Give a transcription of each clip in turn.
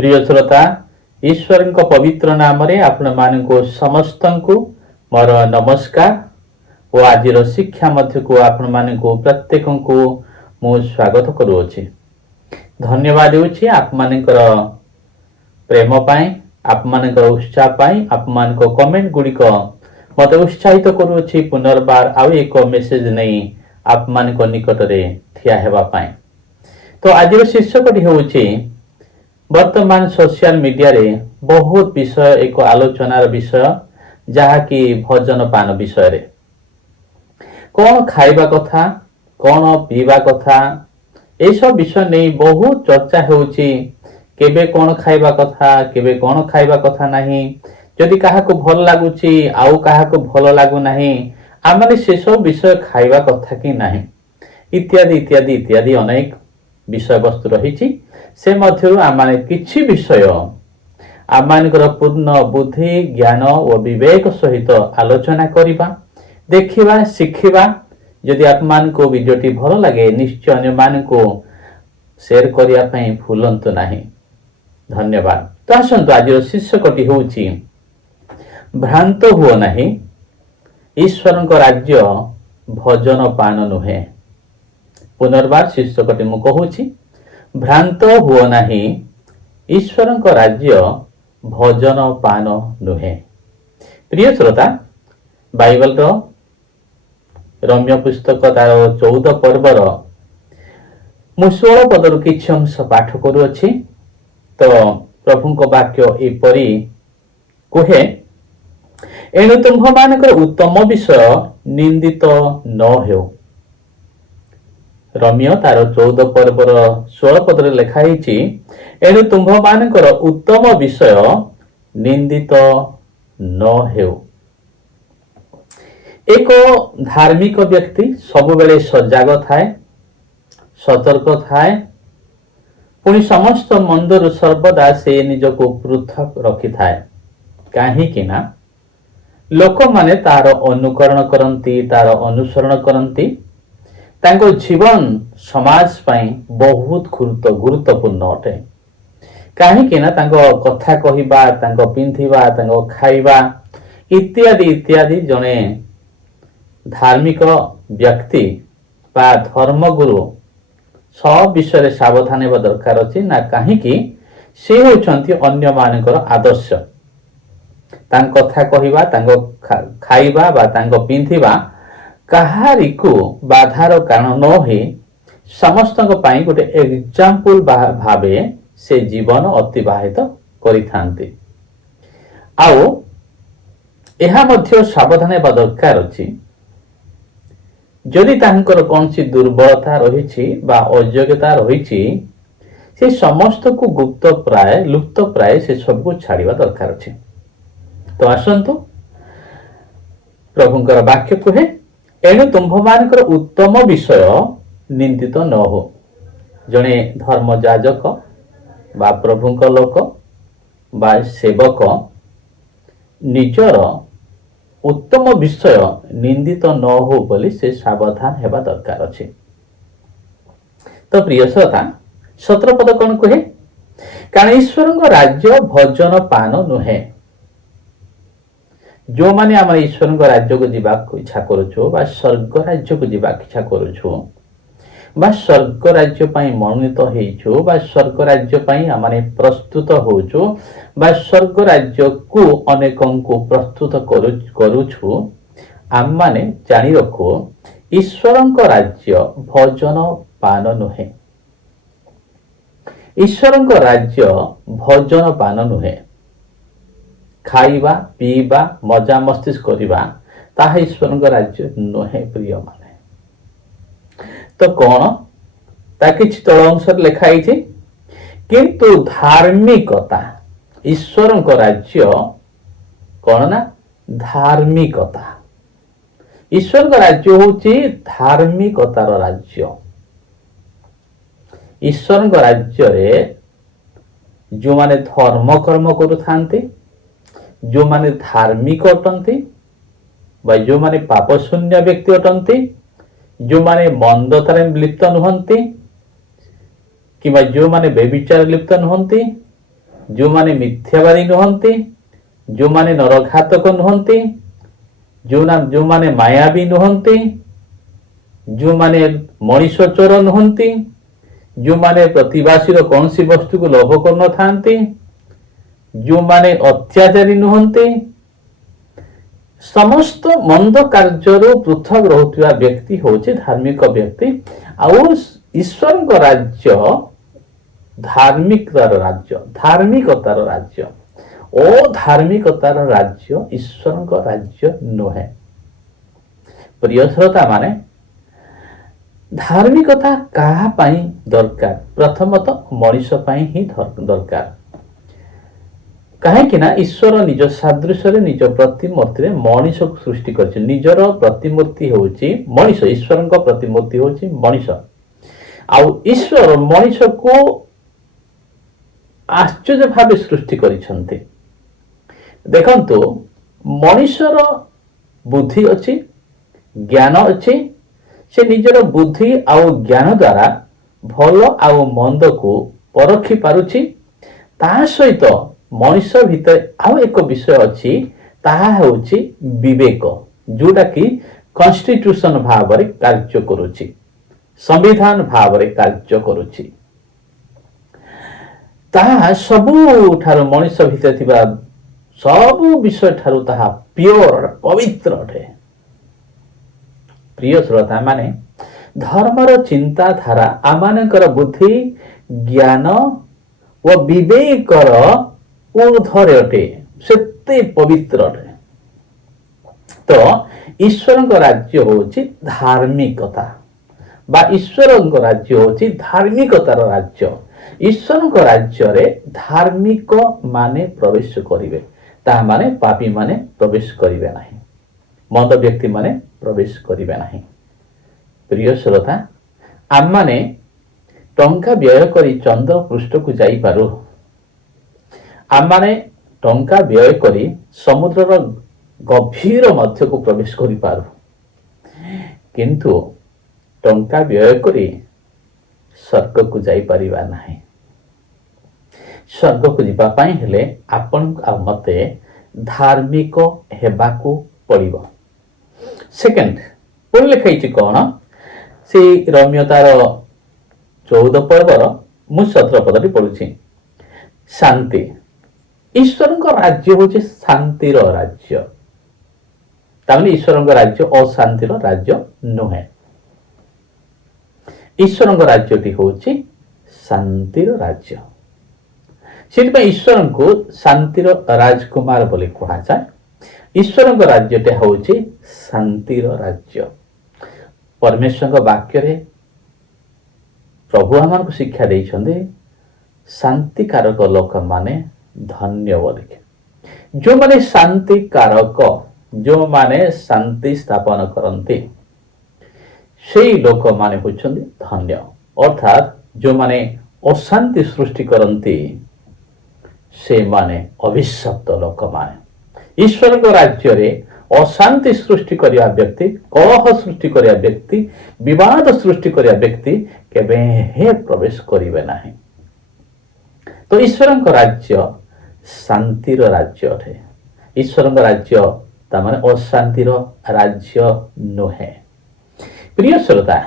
प्रिय श्रोता ईश्वर पवित्र नाम आपण मानक समस्त को मोर नमस्कार और आज शिक्षा मध्य को आपण मानक प्रत्येक को मु स्वागत करुच्ची। धन्यवाद देउछि आप मानकर प्रेम पाई आप मानकर उत्साह पाई आप मानक कमेंट गुड़िक मत उत्साहित करुच्ची पुनर्बार आउ एक मेसेज नहीं आप मानक निकट रे ठिया हेबा पाई। तो आज शीर्षकटी होउछि वर्तमान सोशल मीडिया रे बहुत विषय एक आलोचनार विषय जहा कि भोजन पान विषय रे कौन खाइबा कथा कौन पीवा कथा ए सब विषय नहीं बहुत चर्चा होउछि। केबे कौन खाइबा कथा केबे कौन खाइबा कथा नहीं, जदि काहा को भल लागुछि आउ काहा को भल लागु नहीं आमने से सब विषय खाइबा कथा कि नहीं इत्यादि इत्यादि इत्यादि अनेक विषय वस्तु रही से मध्यरु आमाने किछि विषय आमानकर पूर्ण बुद्धि ज्ञान और विवेक सहित आलोचना करिबा देखिबा शिखिबा। जदि आप मान को वीडियोटी भल लगे निश्चय अन्य मान को शेयर करिया पई भूलंतु नहीं। धन्यवाद। तो आसंतु आज शीर्षकटी होउछि भ्रांत हुओ नहीं ईश्वरଙ୍କ राज्य भोजन पान नुहे। पुनर्बार शीर्षकटी मु कहूछि भ्रांत हुओ नहीं ईश्वरଙ୍କ राज्य भोजन पान नुहे। प्रिय श्रोता बाइबल रो रम्य पुस्तक तार 14 पर्वर मु 16 पदर किछि अंश पाठ करूछि। तो प्रभुଙ୍କ वाक्य एपरि कहे एणु तुम्भ मानकर उत्तम विषय निंदित न हेउ। रम्य तार 14 पर्वर 16 पदरे लेखा होइछि एणु तुम्भ मानकर उत्तम विषय निंदित न हेउ। एक धार्मिक व्यक्ति सब बेले सजग थाए सतर्क थाए पुणी समस्त मंदर सर्वदा से निजको पृथक रखि थाए कहीं ना लोक माने तार अनुकरण करंती तार अनुसरण करंती तांको जीवन समाज पाई बहुत गुरुत्वपूर्ण अटे। कहीं ना तांको कथा कहिबा तांको पिंधिबा तांको खाइबा इत्यादि इत्यादि जने धार्मिक व्यक्ति बा धर्मगुरु सब विषय सावधान हेबा दरकार अछि ना कहीं से होचंती अन्य मानकर आदर्श तांक कथा कहिबा तांको खाइबा बा तांको पिंधिबा काहारी को बाधार कारण न हो समस्तक पाई गोटे एग्जांपल भावे से जीवन अतिबाहित करिथांती। आउ एहा मध्य सावधान हेबा दरकार अछि जदि तांकर कौनसी दुर्बलता रही बा अयोग्यता रही से समस्त को गुप्त प्राय लुप्त प्राय से सब को छाड़िबा दरकार अछि। तो आसंतु प्रभुंकर वाक्य कहे एणु तुम्भ मानकर उत्तम विषय निंदित न हो। जने धर्म याजक बा प्रभुंक लोक बा सेवक निजर उत्तम विषय निंदित न हो बोली से सावधान हेबा दरकार अछि। तो प्रिय श्रोता 17 पद कौन कहे कारण ईश्वरଙ୍କ राज्य भोजन पान नुहे। जो माने आम ईश्वरଙ୍କ राज्य को जीवा इच्छा करूछु बा स्वर्ग राज्य को जीवा इच्छा करूछु बा स्वर्ग राज्य पाई मनोनीत हेइछु बा स्वर्ग राज्य पाई आमाने प्रस्तुत होछु बा स्वर्ग राज्य को अनेकं को प्रस्तुत करूछु आम माने जानी रखो ईश्वरଙ୍କ राज्य भोजन पान नुहे। ईश्वरଙ୍କ राज्य भोजन पान नुहे। खाइबा पीबा मजा मस्ती करिबा ताहा ईश्वरଙ୍କ राज्य नुहे। प्रिय माने तो कौन ता किछि तळ अंशर लेखा होइछि किंतु धार्मिकता ईश्वरଙ୍କ राज्य कौन ना धार्मिकता। ईश्वरଙ୍କ राज्य होछि धार्मिकतार राज्य। ईश्वरଙ୍କ राज्य रे जो माने धर्म कर्म करुथांती जो माने धार्मिक अटंती बा जो माने पाप शून्य व्यक्ति अटंती जो माने मंदतारे लिप्त नुहंती कि जो माने बेविचार लिप्त नुहंती ଯେଉଁମାନେ ମିଥ୍ୟାବାଦୀ ନୁହନ୍ତି, ଯେଉଁମାନେ ନରଘାତକ ନୁହନ୍ତି, ଯେଉଁମାନେ ମାୟାବୀ ନୁହନ୍ତି, ଯେଉଁମାନେ ମଣିଷ ଚୋର ନୁହନ୍ତି, ଯେଉଁମାନେ ପ୍ରତିବାସୀର କୌଣସି ବସ୍ତୁକୁ ଲୋଭ କରୁନଥାନ୍ତି, ଯେଉଁମାନେ ଅତ୍ୟାଚାରୀ ନୁହନ୍ତି, ସମସ୍ତ ମନ୍ଦ କାର୍ଯ୍ୟରୁ ପୃଥକ ରହୁଥିବା ବ୍ୟକ୍ତି ହେଉଛି ଧାର୍ମିକ ବ୍ୟକ୍ତି। ଆଉ ଈଶ୍ୱରଙ୍କ ରାଜ୍ୟ ଧାର୍ମିକତାର ରାଜ୍ୟ, ଧାର୍ମିକତାର ରାଜ୍ୟ। ଅଧାର୍ମିକତାର ରାଜ୍ୟ ଈଶ୍ୱରଙ୍କ ରାଜ୍ୟ ନୁହେଁ। ପ୍ରିୟ ଶ୍ରୋତା ମାନେ, ଧାର୍ମିକତା କାହା ପାଇଁ ଦରକାର? ପ୍ରଥମତଃ ମଣିଷ ପାଇଁ ହିଁ ଦରକାର। କାହିଁକି ନା ଈଶ୍ୱର ନିଜ ସାଦୃଶ୍ୟରେ ନିଜ ପ୍ରତିମୂର୍ତ୍ତିରେ ମଣିଷକୁ ସୃଷ୍ଟି କରିଛନ୍ତି। ନିଜର ପ୍ରତିମୂର୍ତ୍ତି ହେଉଛି ମଣିଷ, ଈଶ୍ୱରଙ୍କ ପ୍ରତିମୂର୍ତ୍ତି ହେଉଛି ମଣିଷ। ଆଉ ଈଶ୍ୱର ମଣିଷକୁ ଆଶ୍ଚର୍ଯ୍ୟ ଭାବେ ସୃଷ୍ଟି କରିଛନ୍ତି। ଦେଖନ୍ତୁ, ମଣିଷର ବୁଦ୍ଧି ଅଛି, ଜ୍ଞାନ ଅଛି। ସେ ନିଜର ବୁଦ୍ଧି ଆଉ ଜ୍ଞାନ ଦ୍ୱାରା ଭଲ ଆଉ ମନ୍ଦକୁ ପରଖି ପାରୁଛି। ତା ସହିତ ମଣିଷ ଭିତରେ ଆଉ ଏକ ବିଷୟ ଅଛି, ତାହା ହେଉଛି ବିବେକ, ଯୋଉଟା କି କନଷ୍ଟିଟ୍ୟୁସନ ଭାବରେ କାର୍ଯ୍ୟ କରୁଛି, ସମ୍ବିଧାନ ଭାବରେ କାର୍ଯ୍ୟ କରୁଛି। ତାହା ସବୁଠାରୁ ମଣିଷ ଭିତରେ ଥିବା ସବୁ ବିଷୟ ଠାରୁ ତାହା ପିଓର, ପବିତ୍ର ଅଟେ। ପ୍ରିୟ ଶ୍ରୋତା ମାନେ, ଧର୍ମର ଚିନ୍ତାଧାରା ଆମମାନଙ୍କର ବୁଦ୍ଧି, ଜ୍ଞାନ ଓ ବିବେକର ଊର୍ଦ୍ଧ୍ୱରେ ଅଟେ, ସେତେ ପବିତ୍ର ଅଟେ। ତ ଈଶ୍ୱରଙ୍କ ରାଜ୍ୟ ହେଉଛି ଧାର୍ମିକତା, ବା ଈଶ୍ୱରଙ୍କ ରାଜ୍ୟ ହେଉଛି ଧାର୍ମିକତାର ରାଜ୍ୟ। ଈଶ୍ୱରଙ୍କ ରାଜ୍ୟରେ ଧାର୍ମିକ ମାନେ ପ୍ରବେଶ କରିବେ, ତାହା ମାନେ ପାପୀ ମାନେ ପ୍ରବେଶ କରିବେ ନାହିଁ, ମନ୍ଦ ବ୍ୟକ୍ତି ମାନେ ପ୍ରବେଶ କରିବେ ନାହିଁ। ପ୍ରିୟ ଶ୍ରୋତା, ଆମମାନେ ଟଙ୍କା ବ୍ୟୟ କରି ଚନ୍ଦ୍ର ପୃଷ୍ଠକୁ ଯାଇପାରୁ, ଆମମାନେ ଟଙ୍କା ବ୍ୟୟ କରି ସମୁଦ୍ରର ଗଭୀର ମଧ୍ୟକୁ ପ୍ରବେଶ କରିପାରୁ, କିନ୍ତୁ ଟଙ୍କା ବ୍ୟୟ କରି ସ୍ୱର୍ଗକୁ ଯାଇପାରିବା ନାହିଁ। ସ୍ୱର୍ଗକୁ ଯିବା ପାଇଁ ହେଲେ ଆପଣଙ୍କୁ ଆଉ ମତେ ଧାର୍ମିକ ହେବାକୁ ପଡ଼ିବ। ସେକେଣ୍ଡ, ପୁଣି ଲେଖାଇଛି କ'ଣ? ସେ ରୋମିଓ ତାର 14 ପର୍ବର ମୁଁ 17 ପଦଟି ପଢୁଛି। ଶାନ୍ତି। ଈଶ୍ୱରଙ୍କ ରାଜ୍ୟ ହେଉଛି ଶାନ୍ତିର ରାଜ୍ୟ। ତାମାନେ ଈଶ୍ୱରଙ୍କ ରାଜ୍ୟ ଅଶାନ୍ତିର ରାଜ୍ୟ ନୁହେଁ। ଈଶ୍ୱରଙ୍କ ରାଜ୍ୟଟି ହେଉଛି ଶାନ୍ତିର ରାଜ୍ୟ। ସେଥିପାଇଁ ଈଶ୍ୱରଙ୍କୁ ଶାନ୍ତିର ରାଜକୁମାର ବୋଲି କୁହାଯାଏ। ଈଶ୍ୱରଙ୍କ ରାଜ୍ୟଟା ହେଉଛି ଶାନ୍ତିର ରାଜ୍ୟ। ପରମେଶ୍ୱରଙ୍କ ବାକ୍ୟରେ ପ୍ରଭୁ ଆମମାନଙ୍କୁ ଶିକ୍ଷା ଦେଇଛନ୍ତି, ଶାନ୍ତିକାରକ ଲୋକମାନେ ଧନ୍ୟ ବୋଲି। ଯେଉଁମାନେ ଶାନ୍ତିକାରକ, ଯେଉଁମାନେ ଶାନ୍ତି ସ୍ଥାପନ କରନ୍ତି, ସେଇ ଲୋକମାନେ ହେଉଛନ୍ତି ଧନ୍ୟ। ଅର୍ଥାତ୍ ଯେଉଁମାନେ ଅଶାନ୍ତି ସୃଷ୍ଟି କରନ୍ତି, ସେମାନେ ଅଭିଶପ୍ତ ଲୋକମାନେ। ଈଶ୍ୱରଙ୍କ ରାଜ୍ୟରେ ଅଶାନ୍ତି ସୃଷ୍ଟି କରିବା ବ୍ୟକ୍ତି, କଳହ ସୃଷ୍ଟି କରିବା ବ୍ୟକ୍ତି, ବିବାଦ ସୃଷ୍ଟି କରିବା ବ୍ୟକ୍ତି କେବେ ହେ ପ୍ରବେଶ କରିବେ ନାହିଁ। ତ ଈଶ୍ୱରଙ୍କ ରାଜ୍ୟ ଶାନ୍ତିର ରାଜ୍ୟ ଅଟେ। ଈଶ୍ୱରଙ୍କ ରାଜ୍ୟ ତାମାନେ ଅଶାନ୍ତିର ରାଜ୍ୟ ନୁହେଁ। ପ୍ରିୟ ଶ୍ରୋତା,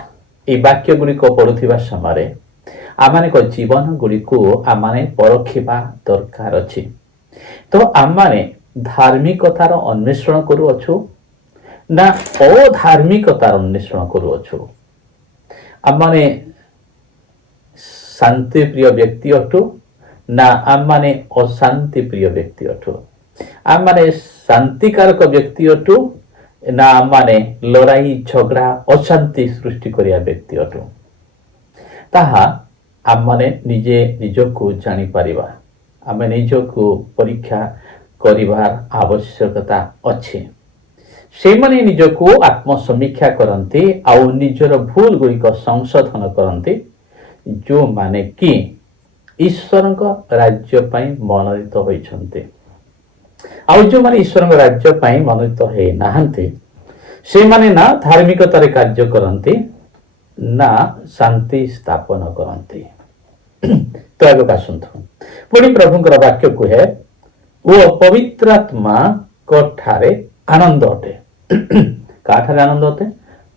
এই ବାକ୍ୟ ଗୁଡ଼ିକ ପଢୁଥିବା ସମୟରେ ଆମମାନଙ୍କ ଜୀବନ ଗୁଡ଼ିକୁ ଆମମାନେ ପରଖିବା ଦରକାର ଅଛି। ତ ଆମମାନେ ଧାର୍ମିକତାର ଅନ୍ୱେଷଣ କରୁଅଛୁ ନା ଅଧାର୍ମିକତାର ଅନ୍ୱେଷଣ କରୁଅଛୁ? ଆମମାନେ ଶାନ୍ତି ପ୍ରିୟ ବ୍ୟକ୍ତି ଅଟୁ ନା ଆମମାନେ ଅଶାନ୍ତି ପ୍ରିୟ ବ୍ୟକ୍ତି ଅଟୁ? ଆମମାନେ ଶାନ୍ତିକାରକ ବ୍ୟକ୍ତି ଅଟୁ ନା ଆମମାନେ ଲଢ଼ାଇ ଝଗଡ଼ା ଅଶାନ୍ତି ସୃଷ୍ଟି କରିବା ବ୍ୟକ୍ତି ଅଟୁ? ତାହା ଆମମାନେ ନିଜେ ନିଜକୁ ଜାଣିପାରିବା। ଆମେ ନିଜକୁ ପରୀକ୍ଷା କରିବାର ଆବଶ୍ୟକତା ଅଛି। ସେମାନେ ନିଜକୁ ଆତ୍ମସମୀକ୍ଷା କରନ୍ତି ଆଉ ନିଜର ଭୁଲ ଗୁଡ଼ିକ ସଂଶୋଧନ କରନ୍ତି, ଯେଉଁମାନେ କି ଈଶ୍ୱରଙ୍କ ରାଜ୍ୟ ପାଇଁ ମନୋନୀତ ହୋଇଛନ୍ତି। ଆଉ ଯେଉଁମାନେ ଈଶ୍ୱରଙ୍କ ରାଜ୍ୟ ପାଇଁ ମନୋନୀତ ହୋଇନାହାନ୍ତି, ସେମାନେ ନା ଧାର୍ମିକତାରେ କାର୍ଯ୍ୟ କରନ୍ତି ନା ଶାନ୍ତି ସ୍ଥାପନ କରନ୍ତି। ତ ଏବେ ଆସନ୍ତୁ पुणी प्रभुंकर वाक्य कहे वो पवित्र आत्मा ठारे आनंद अटे का ठारे आनंद अटे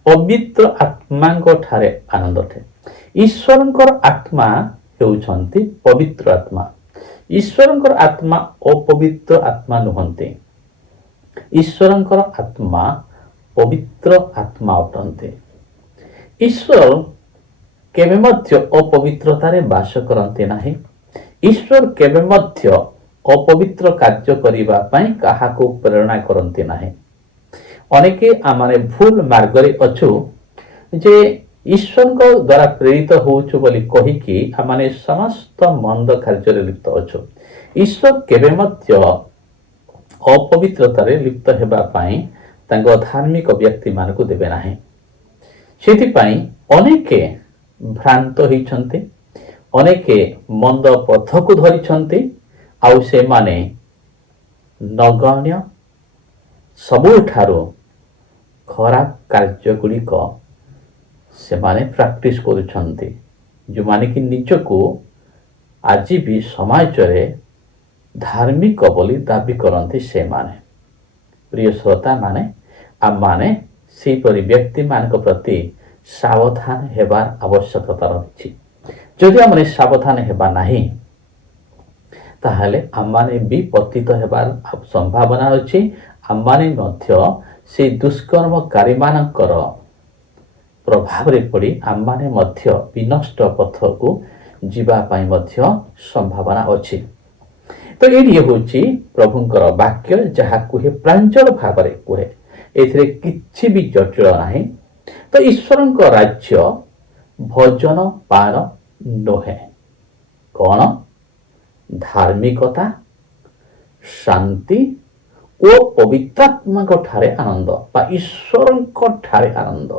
पवित्र आत्मा ठारे आनंद अटे ईश्वरंकर आत्मा हेउछंती पवित्र आत्मा ईश्वरंकर आत्मा अपवित्र आत्मा नुहंती ईश्वरंकर आत्मा पवित्र आत्मा अटंती ईश्वर केबे मध्य अपवित्रतारे बास करते नाही ईश्वर केबे मध्य अपवित्र कार्य करिबा पई काहाको प्रेरणा करते नाही अनेके आमाने भूल मार्गरे अछु जे ईश्वर को द्वारा प्रेरित होउछु बोली कहिकी आमाने समस्त मंद कार्य लिप्त अछु ईश्वर केबे मध्य अपवित्रतारे लिप्त हेबा पई तांको धार्मिक व्यक्ति मानकु देबे नाही सेति पई अनेके भ्रांत होइछन्ते अनेके मंद पथकु धरिछन्ते आउ से माने नगण्य सबुठारो खराब कार्य गुड़िक से माने प्रैक्टिस करुछन्ते जो माने कि निजको आज भी समाज रे धार्मिक बोली दाबी करते से माने प्रिय श्रोता माने आम माने से परि व्यक्ति मान प्रति सावधान हेबार आवश्यकता रही जदि आम सावधान हेबा नाही ताहले आमाने भी पतित हेबार संभावना अछि आमाने मध्य से दुष्कर्मकारी मानकर प्रभाव रे पड़ी आमाने मध्य विनष्ट पथ को जीवा पाई मध्य संभावना अछि तो ये होची प्रभुंकर वाक्य जहा कुहे प्रांजल भाव रे कुहे एथिरे किछि भी जटिल नाही तो ईश्वरंक राज्य भजन पान नोहे कौन धार्मिकता शांति ओ पवित्रात्मा ठारे आनंद बा ईश्वरंक ठारे आनंद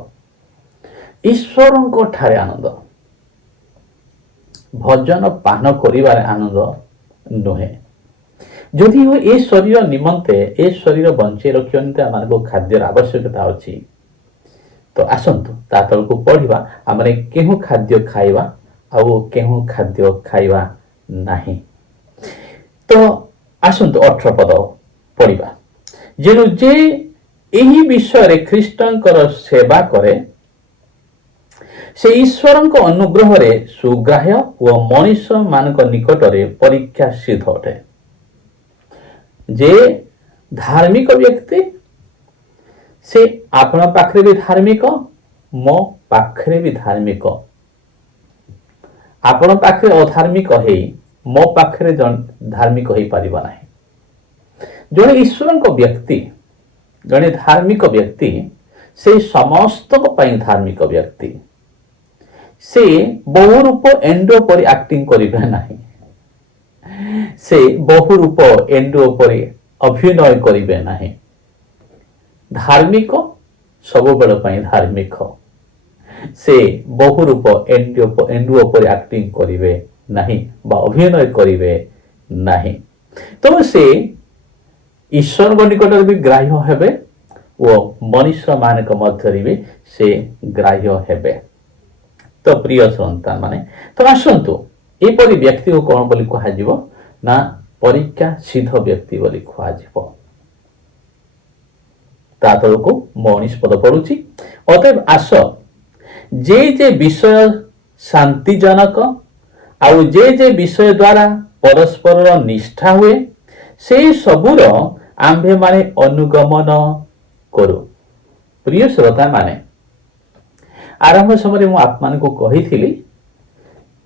ईश्वरंक ठारे आनंद भजन पान करिवार आनंद नोहे जदि हो ए शरीर निमंते ए शरीर बंचे रखियो निमंते आमानको खाद्यर आवश्यकता अछि तो आसंतु ता तलको पढ़िबा आमरे केहु खाद्य खाइबा आउ केहु खाद्य खाइबा नाही तो आसंतु 18 पद पढ़िबा जेनु जे एही विषय रे ख्रीष्टंकर सेवा करे से ईश्वरंक अनुग्रह रे सुग्राह्य व मनुष्य मानक निकट रे परीक्षा सिद्ध अटे जे धार्मिक व्यक्ति से आपण पाखरे भी धार्मिक मो पाखरे भी धार्मिक आपण पाखरे अधार्मिक हेई मो पाखरे धार्मिक होई परिबा नाही जणे ईश्वरंक व्यक्ति जणे धार्मिक व्यक्ति से समस्त पई धार्मिक व्यक्ति से बहुरूप एंडो परि एक्टिंग करिबे नाही से बहुरूप एंडो परि अभिनय करिबे नाही धार्मिक सब बेल पई धार्मिक से बहुरूप एंडो परि एक्टिंग करिबे नाही बा अभिनय करिबे नाही तो से ईश्वर को निकट भी ग्राह्य हेबे वो मनुष्य मानक मध्य भी से ग्राह्य हेबे तो प्रिय संतान माने तो आसंतु एपरि व्यक्ति को कौन बोली कहा जीवो ना परीक्षा सिद्ध व्यक्ति बोली कहा जीवो ता तलको 19 पद पड़ुची अतएव आस जे विषय शांतिजनक आउ जे विषय द्वारा परस्पर निष्ठा हुए से सबुर आंभे माने अनुगमन करू प्रिय श्रोता माने आरंभ समय मु आप मान को कही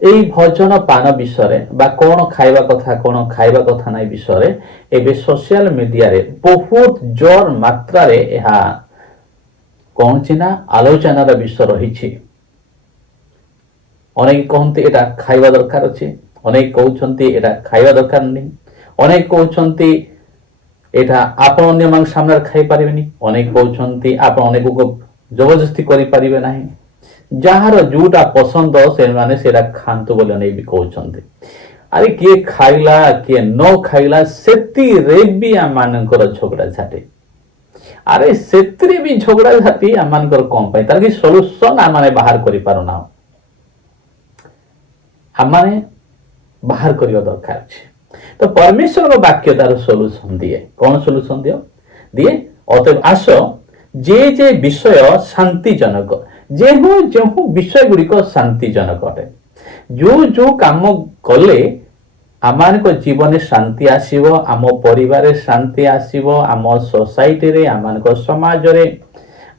एई भजन पान विषय बा कौन खाइबा कथा नाई विषय एबे सोशल मीडिया रे बहुत जोर मात्रा रे एहा कौन चिना आलोचना रा विषय रही अनेक कहते एटा खाइबा दरकार अछि अनेक कहउछन्ती एटा खाइबा दरकार नहीं अनेक कहउछन्ती एटा आपण अन्य मान सामने खाइ परिबेनी अनेक कहउछन्ती आपण अनेक को जबरदस्ती करि परिबे नाही जहार जोटा पसंद से माने सेरा खांतु बोले नहीं भी कहउछन्ती अरे किए खाइला किए न खाइला सेति रे भी आ मानकर झगड़ा झाटे अरे सेति भी झगड़ा झाटी आ मानकर कम पई तार कि सॉल्यूशन आ माने बाहर करि पारो ना आ माने ବାହାର କରିବା ଦରକାର ଅଛି। ତ ପରମେଶ୍ୱରଙ୍କ ବାକ୍ୟ ତାର ସଲ୍ୟୁସନ ଦିଏ। କଣ ସଲ୍ୟୁସନ ଦିଏ? ଅତଏବ ଆସ ଯେ ବିଷୟ ଶାନ୍ତିଜନକ, ଯେଉଁ ବିଷୟ ଗୁଡ଼ିକ ଶାନ୍ତିଜନକ ଅଟେ, ଯୋଉ କାମ କଲେ ଆମମାନଙ୍କ ଜୀବନରେ ଶାନ୍ତି ଆସିବ, ଆମ ପରିବାରରେ ଶାନ୍ତି ଆସିବ, ଆମ ସୋସାଇଟିରେ, ଆମମାନଙ୍କ ସମାଜରେ,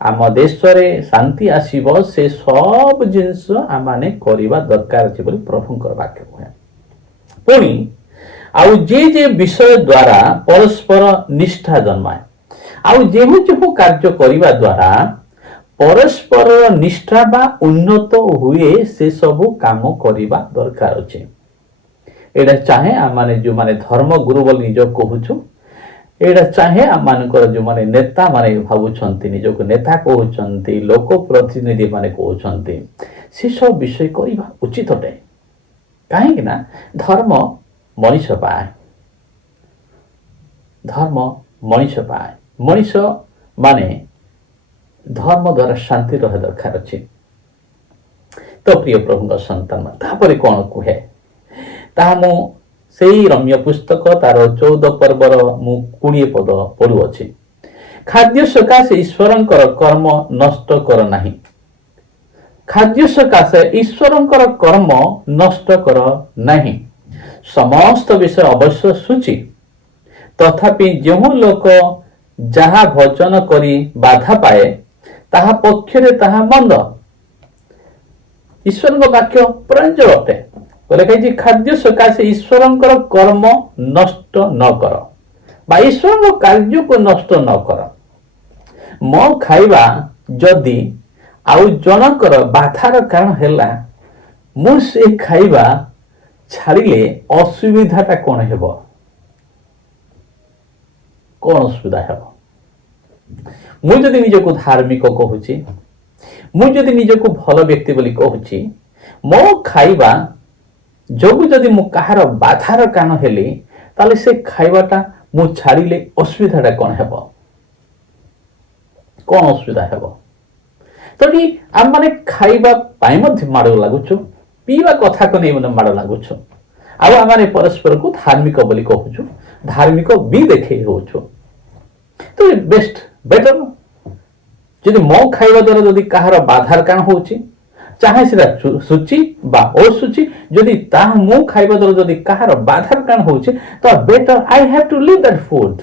ଆମ ଦେଶରେ ଶାନ୍ତି ଆସିବ, ସେ ସବୁ ଜିନିଷ ଆମମାନେ କରିବା ଦରକାର ଅଛି ବୋଲି ପ୍ରଭୁଙ୍କର ବାକ୍ୟ କୁହେ। ପୁଣି ଆଉ ଯେ ବିଷୟ ଦ୍ୱାରା ପରସ୍ପର ନିଷ୍ଠା ଜନ୍ମାଏ, ଆଉ ଯେଉଁ କାର୍ଯ୍ୟ କରିବା ଦ୍ୱାରା ପରସ୍ପରର ନିଷ୍ଠା ବା ଉନ୍ନତ ହୁଏ, ସେ ସବୁ କାମ କରିବା ଦରକାର ଅଛି। ଏଇଟା ଚାହେଁ ଆମମାନେ ଯେଉଁମାନେ ଧର୍ମଗୁରୁ ବୋଲି ନିଜ କହୁଛୁ, ଏଇଟା ଚାହେଁ ଆମମାନଙ୍କର ଯେଉଁମାନେ ନେତା ମାନେ ଭାବୁଛନ୍ତି, ନିଜକୁ ନେତା କହୁଛନ୍ତି, ଲୋକ ପ୍ରତିନିଧି ମାନେ କହୁଛନ୍ତି, ସେସବୁ ବିଷୟ କରିବା ଉଚିତ ଅଟେ। କାହିଁକି ନା ଧର୍ମ ମଣିଷ ପାଏ, ଧର୍ମ ମଣିଷ ପାଏ। ମଣିଷ ମାନେ ଧର୍ମ ଦ୍ୱାରା ଶାନ୍ତି ରହିବା ଦରକାର ଅଛି। ତ ପ୍ରିୟ ପ୍ରଭୁଙ୍କ ସନ୍ତାନ, ତାପରେ କଣ କୁହେ ତାହା ମୁଁ ସେଇ ରମ୍ୟ ପୁସ୍ତକ ତାର 14 ପର୍ବର ମୁଁ 20 ପଦ ପଢୁଅଛି। ଖାଦ୍ୟ ସକାଶେ ଈଶ୍ୱରଙ୍କର କର୍ମ ନଷ୍ଟ କର ନାହିଁ। ଖାଦ୍ୟ ସକାଶେ ଈଶ୍ୱରଙ୍କର କର୍ମ ନଷ୍ଟ କର ନାହିଁ। ସମସ୍ତ ବିଷୟ ଅବଶ୍ୟ ସୂଚି, ତଥାପି ଯେଉଁ ଲୋକ ଯାହା ଭୋଜନ କରି ବାଧା ପାଏ, ତାହା ପକ୍ଷରେ ତାହା ମନ୍ଦ। ଈଶ୍ୱରଙ୍କ ବାକ୍ୟ ପ୍ରଞ୍ଜଳ ଅଟେ। ଲେଖାଯାଇଛି ଖାଦ୍ୟ ସକାଶେ ଈଶ୍ୱରଙ୍କର କର୍ମ ନଷ୍ଟ ନ କର, ବା ଈଶ୍ୱରଙ୍କ କାର୍ଯ୍ୟକୁ ନଷ୍ଟ ନ କର। ମୋ ଖାଇବା ଯଦି ଆଉ ଜଣଙ୍କର ବାଧାର କାରଣ ହେଲା, ମୁଁ ସେ ଖାଇବା ଛାଡ଼ିଲେ ଅସୁବିଧାଟା କଣ ହେବ? କଣ ଅସୁବିଧା ହେବ? ମୁଁ ଯଦି ନିଜକୁ ଧାର୍ମିକ କହୁଛି, ମୁଁ ଯଦି ନିଜକୁ ଭଲ ବ୍ୟକ୍ତି ବୋଲି କହୁଛି, ମୋ ଖାଇବା ଯୋଗୁ ଯଦି ମୁଁ କାହାର ବାଧାର କାରଣ ହେଲି, ତାହେଲେ ସେ ଖାଇବାଟା ମୁଁ ଛାଡ଼ିଲେ ଅସୁବିଧାଟା କଣ ହେବ? କଣ ଅସୁବିଧା ହେବ? ତେଣୁ ଆମମାନେ ଖାଇବା ପାଇଁ ମଧ୍ୟ ମାଡ଼ ଲାଗୁଛୁ, ପିଇବା କଥାକୁ ନେଇ ମଧ୍ୟ ମାଡ଼ ଲାଗୁଛୁ, ଆଉ ଆମମାନେ ପରସ୍ପରକୁ ଧାର୍ମିକ ବୋଲି କହୁଛୁ, ଧାର୍ମିକ ବି ଦେଖେଇ ହେଉଛୁ। ତ ବେଟର ଯଦି ମୋ ଖାଇବା ଦ୍ୱାରା ଯଦି କାହାର ବାଧାର କାରଣ ହଉଛି, ଚାहे ସେଟା ସୂଚି ବା ଅସୂଚି, ଯଦି ତାହା ମୁଁ ଖାଇବା ଦ୍ୱାରା ଯଦି କାହାର ବାଧାର କାରଣ ହଉଛି, ତ better I have to leave that food.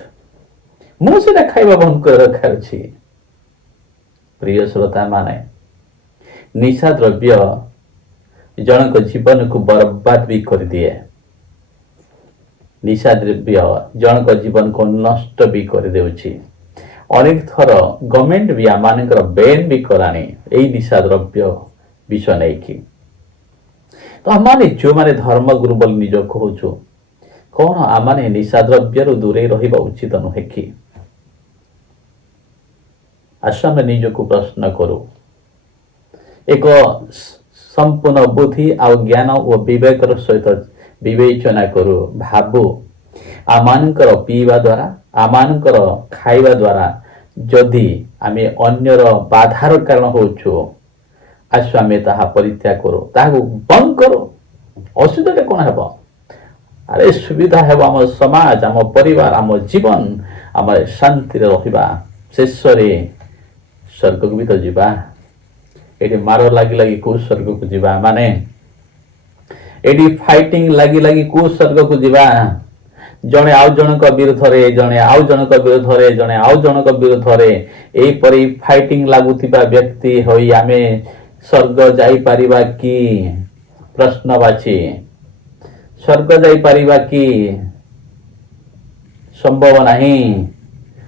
ମୁଁ ସେଟା ଖାଇବା ବନ୍ଦ କରି ଦରକାର ଅଛି। ପ୍ରିୟ ଶ୍ରୋତା ମାନେ, ନିଶା ଦ୍ରବ୍ୟ ଜଣଙ୍କ ଜୀବନକୁ ବର୍ବାଦ ବି କରିଦିଏ। ନିଶା ଦ୍ରବ୍ୟ ଜଣଙ୍କ ଜୀବନକୁ ନଷ୍ଟ ବି କରିଦେଉଛି। ଅନେକ ଥର ଗଭର୍ଣ୍ଣମେଣ୍ଟ ବି ଆମମାନଙ୍କର ବେନ୍ ବି କଲାଣି ଏଇ ନିଶା ଦ୍ରବ୍ୟ ବିଷୟ ନେଇକି। ତ ଆମମାନେ ଯେଉଁମାନେ ଧର୍ମଗୁରୁ ବୋଲି ନିଜ କହୁଛୁ, କଣ ଆମମାନେ ନିଶା ଦ୍ରବ୍ୟରୁ ଦୂରେଇ ରହିବା ଉଚିତ ନୁହେଁ କି? ଆସ ଆମେ ନିଜକୁ ପ୍ରଶ୍ନ କରୁ, ଏକ ସମ୍ପୂର୍ଣ୍ଣ ବୁଦ୍ଧି ଆଉ ଜ୍ଞାନ ଓ ବିବେକର ସହିତ ବିବେଚନା କରୁ, ଭାବୁ ଆମମାନଙ୍କର ପିଇବା ଦ୍ୱାରା, ଆମମାନଙ୍କର ଖାଇବା ଦ୍ୱାରା ଯଦି ଆମେ ଅନ୍ୟର ବାଧାର କାରଣ ହେଉଛୁ, ଆସ ଆମେ ତାହା ପରିତ୍ୟାଗ କରୁ, ତାହାକୁ ବନ୍ଦ କରୁ। ଅସୁବିଧାଟା କଣ ହେବ? ଆରେ ସୁବିଧା ହେବ ଆମ ସମାଜ, ଆମ ପରିବାର, ଆମ ଜୀବନ, ଆମେ ଶାନ୍ତିରେ ରହିବା, ଶେଷରେ ସ୍ୱର୍ଗକୁ ବି ତ ଯିବା। ଏଠି ମାଡ଼ ଲାଗି ଲାଗି କୋଉ ସ୍ୱର୍ଗକୁ ଯିବା? ମାନେ ଏଠି ଫାଇଟିଂ ଲାଗି ଲାଗି କୋଉ ସ୍ୱର୍ଗକୁ ଯିବା? ଜଣେ ଆଉ ଜଣଙ୍କ ବିରୁଦ୍ଧରେ, ଜଣେ ଆଉ ଜଣଙ୍କ ବିରୁଦ୍ଧରେ, ଜଣେ ଆଉ ଜଣଙ୍କ ବିରୁଦ୍ଧରେ ଏହିପରି ଫାଇଟିଂ ଲାଗୁଥିବା ବ୍ୟକ୍ତି ହୋଇ ଆମେ ସ୍ୱର୍ଗ ଯାଇପାରିବା କି? ପ୍ରଶ୍ନବାଚୀ। ସ୍ୱର୍ଗ ଯାଇପାରିବା କି? ସମ୍ଭବ ନାହିଁ।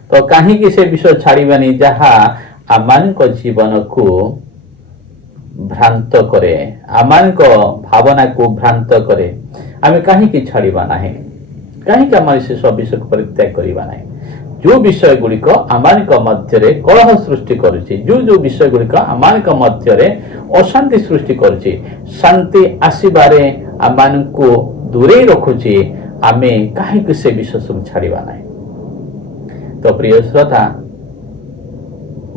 ତ କାହିଁକି ସେ ବିଷୟ ଛାଡ଼ିବାନି ଯାହା ଆମମାନଙ୍କ ଜୀବନକୁ ଭ୍ରାନ୍ତ କରେ, ଆମମାନଙ୍କ ଭାବନାକୁ ଭ୍ରାନ୍ତ କରେ, ଆମେ କାହିଁକି ଛାଡ଼ିବା ନାହିଁ? କାହିଁକି ଆମେ ସେ ସବୁ ବିଷୟକୁ ପରିତ୍ୟାଗ କରିବା ନାହିଁ? ଯେଉଁ ବିଷୟ ଗୁଡ଼ିକ ଆମମାନଙ୍କ ମଧ୍ୟରେ କଳହ ସୃଷ୍ଟି କରୁଛି, ଯେଉଁ ବିଷୟ ଗୁଡ଼ିକ ଆମମାନଙ୍କ ମଧ୍ୟରେ ଅଶାନ୍ତି ସୃଷ୍ଟି କରୁଛି, ଶାନ୍ତି ଆସିବାରେ ଆମମାନଙ୍କୁ ଦୂରେଇ ରଖୁଛି, ଆମେ କାହିଁକି ସେ ବିଷୟ ସବୁ ଛାଡ଼ିବା ନାହିଁ? ତ ପ୍ରିୟ ଶ୍ରୋତା,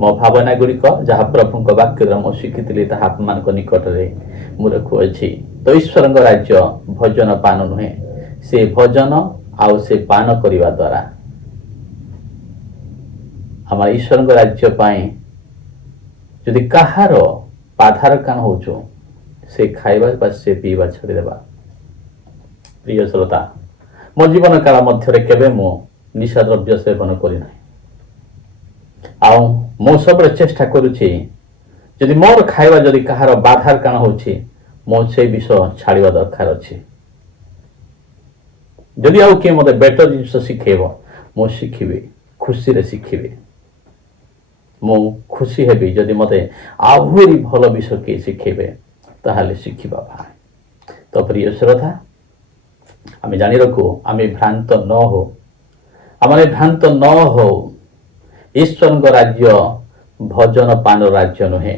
ମୋ ଭାବନା ଗୁଡ଼ିକ ଯାହା ପ୍ରଭୁଙ୍କ ବାକ୍ୟରେ ମୁଁ ଶିଖିଥିଲି, ତାହା ଆପଣମାନଙ୍କ ନିକଟରେ ମୁଁ ରଖୁଅଛି। तो ईश्वर राज्य भोजन पान नुहे से भोजन आउ से पान करने द्वारा आम ईश्वर राज्य जदि कहार बाधार कान हो से खाइबा से पीवा छाड़देवा। प्रिय श्रोता, मो जीवन काल मध्य केवे मु निशा द्रव्य सेवन करना मु सब चेष्टा करुछि जदि मोर खाइबा जदि कहार बाधार कान होछि मो से विषय छाड़वा दरकार अच्छी। जदि आउ किए मत बेटर जिन शिखेब मु शिखी खुशी रे शिखी मु खुशी हेबी जदि मत आहरी भल विषय किए शिखेबे ताहले शिखिबा भाई। तो प्रिय श्रोता, आम जानी रखू आम भ्रांत न हो आम भ्रांत न हो ईश्वर राज्य भजन पान राज्य नुहे।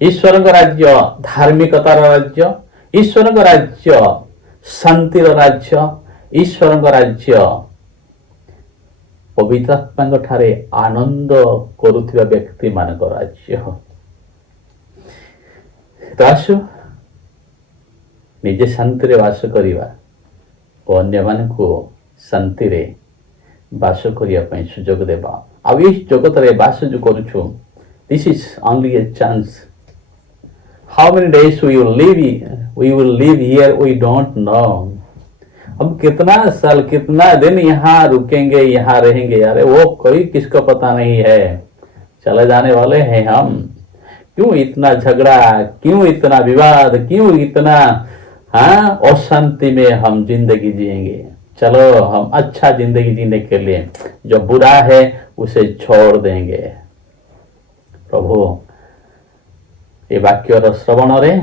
ईश्वर राज्य धार्मिकतार राज्य, ईश्वर राज्य शांतिर राज्य, ईश्वर राज्य पवित्र आत्मा ठारे आनंद करुथिबा व्यक्ति मानक राज्य। तो आसु निजे शांति रे वास करिवा और अन्य मानकु शांति रे वास करिया पई सुजोग देबा। आ इस जगत रे वास जो करूछु, this is only a chance. How many days we will live here we don't know. हम कितना साल कितना दिन यहाँ रुकेंगे, यहाँ रहेंगे यार, वो कोई किसको पता नहीं है। चले जाने वाले हैं हम। क्यों इतना झगड़ा, क्यों इतना विवाद, क्यों इतना अशांति में हम जिंदगी जिएंगे। चलो हम अच्छा जिंदगी जीने के लिए जो बुरा है उसे छोड़ देंगे। प्रभु ये वाक्यर श्रवण रे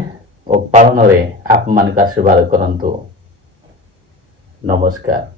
और पालन रे आप मान का आशीर्वाद करंतु। नमस्कार।